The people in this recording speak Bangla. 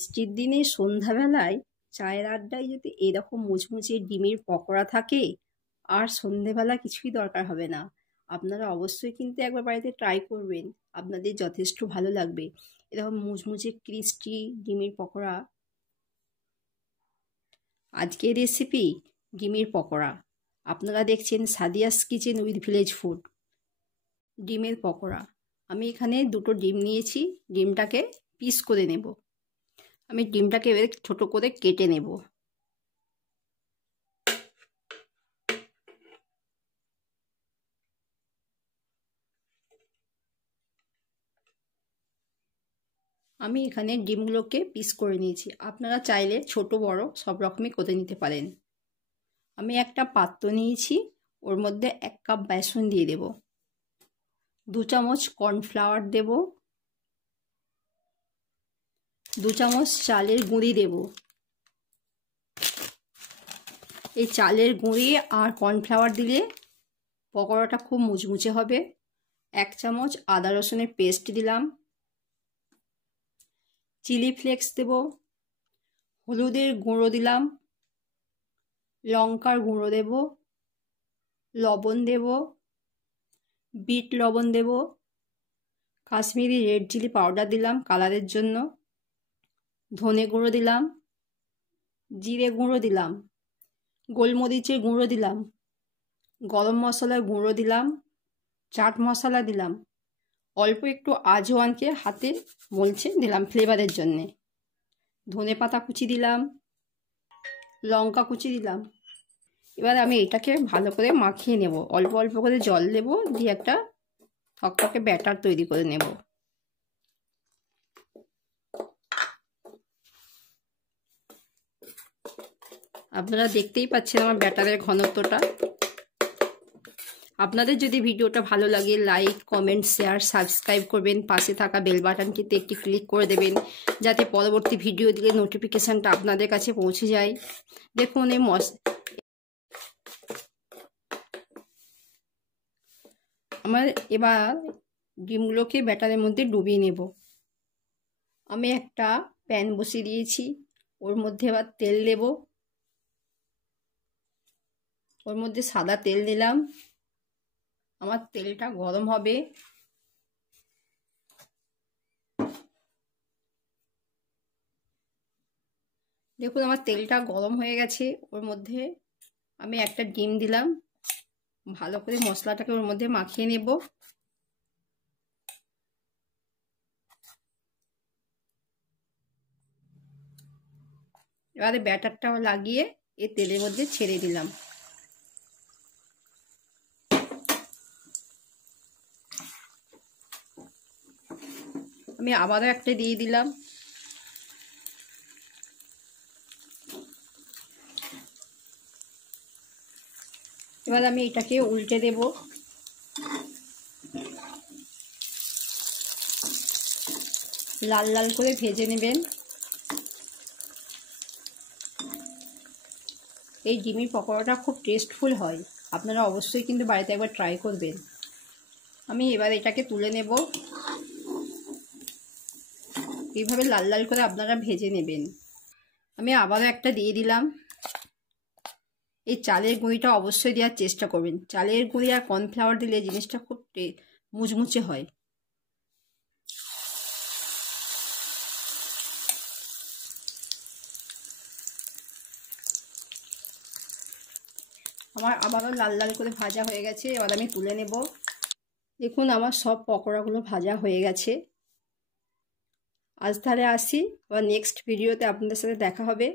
বৃষ্টির দিনে সন্ধ্যাবেলায় চায়ের আড্ডায় যদি এরকম মুচমুচে ডিমের পকোড়া থাকে, আর সন্ধেবেলা কিছুই দরকার হবে না। আপনারা অবশ্যই কিন্তু একবার বাড়িতে ট্রাই করবেন, আপনাদের যথেষ্ট ভালো লাগবে। এরকম মুচমুচে ক্রিস্পি ডিমের পকোড়া। আজকের রেসিপি ডিমের পকোড়া। আপনারা দেখছেন Sadia's kitchen with village food. ডিমের পকোড়া, আমি এখানে দুটো ডিম নিয়েছি। ডিমটাকে পিস করে নেব। আমি ডিমটাকে এবার ছোটো করে কেটে নেব। আমি এখানে ডিমগুলোকে পিস করে নিয়েছি। আপনারা চাইলে ছোট বড় সব রকমই করে নিতে পারেন। আমি একটা পাত্র নিয়েছি, ওর মধ্যে 1 কাপ বেসন দিয়ে দেব, 2 চামচ কর্নফ্লাওয়ার দেব, 2 চামচ চালের গুঁড়ি দেব। এই চালের গুঁড়ি আর কর্নফ্লাওয়ার দিলে পকোড়াটা খুব মুচমুচে হবে। 1 চামচ আদা রসুনের পেস্ট দিলাম, চিলি ফ্লেক্স দেব, হলুদের গুঁড়ো দিলাম, লঙ্কার গুঁড়ো দেব, লবণ দেব, বিট লবণ দেব, কাশ্মীরি রেড চিলি পাউডার দিলাম কালারের জন্য, ধনে গুঁড়ো দিলাম, জিরে গুঁড়ো দিলাম, গোলমরিচের গুঁড়ো দিলাম, গরম মশলার গুঁড়ো দিলাম, চাট মশলা দিলাম, অল্প একটু আজওয়ানকে হাতে মলছে দিলাম ফ্লেভারের জন্যে, ধনে পাতা কুচি দিলাম, লঙ্কা কুচি দিলাম। এবার আমি এটাকে ভালো করে মাখিয়ে নেব। অল্প অল্প করে জল দেব, দিয়ে একটা থকথকে ব্যাটার তৈরি করে নেব। আপনারা দেখতেই পাচ্ছেন আমার ব্যাটারের ঘনত্বটা। আপনাদের যদি ভিডিওটা ভালো লাগে লাইক কমেন্ট শেয়ার সাবস্ক্রাইব করবেন। পাশে থাকা বেল বাটনটিতে একটি ক্লিক করে দেবেন, যাতে পরবর্তী ভিডিও দিলে নোটিফিকেশানটা আপনাদের কাছে পৌঁছে যায়। দেখুন আমার এবার ডিমগুলোকে ব্যাটারের মধ্যে ডুবিয়ে নেব। আমি একটা প্যান বসিয়ে দিয়েছি, ওর মধ্যে এবার তেল দেব। ওর মধ্যে সাদা তেল দিলাম। আমার তেলটা গরম হবে। দেখুন আমার তেলটা গরম হয়ে গেছে। ওর মধ্যে আমি একটা ডিম দিলাম। ভালো করে মশলাটাকে ওর মধ্যে মাখিয়ে নেব। এবারে ব্যাটারটা লাগিয়ে এই তেলের মধ্যে ছেড়ে দিলাম। আমি আবারও একটা দিয়ে দিলাম। এবার আমি এটাকে উল্টে দেব। লাল লাল করে ভেজে নেবেন। এই ডিমের পকোড়াটা খুব টেস্টফুল হয়, আপনারা অবশ্যই কিন্তু বাড়িতে একবার ট্রাই করবেন। আমি এবার এটাকে তুলে নেব। এইভাবে লাল লাল করে আপনারা ভেজে নেবেন। আমি আবারও একটা দিয়ে দিলাম। এই চালের গুঁড়িটা অবশ্যই দেওয়ার চেষ্টা করবেন। চালের গুঁড়ি আর কর্নফ্লাওয়ার দিলে জিনিসটা খুব মুচমুচে হয়। আমার আবারও লাল লাল করে ভাজা হয়ে গেছে। এবার আমি তুলে নেব। দেখুন আমার সব পকোড়াগুলো ভাজা হয়ে গেছে। আজ তাহলে আসি, আবার নেক্সট ভিডিওতে আপনাদের সাথে দেখা হবে।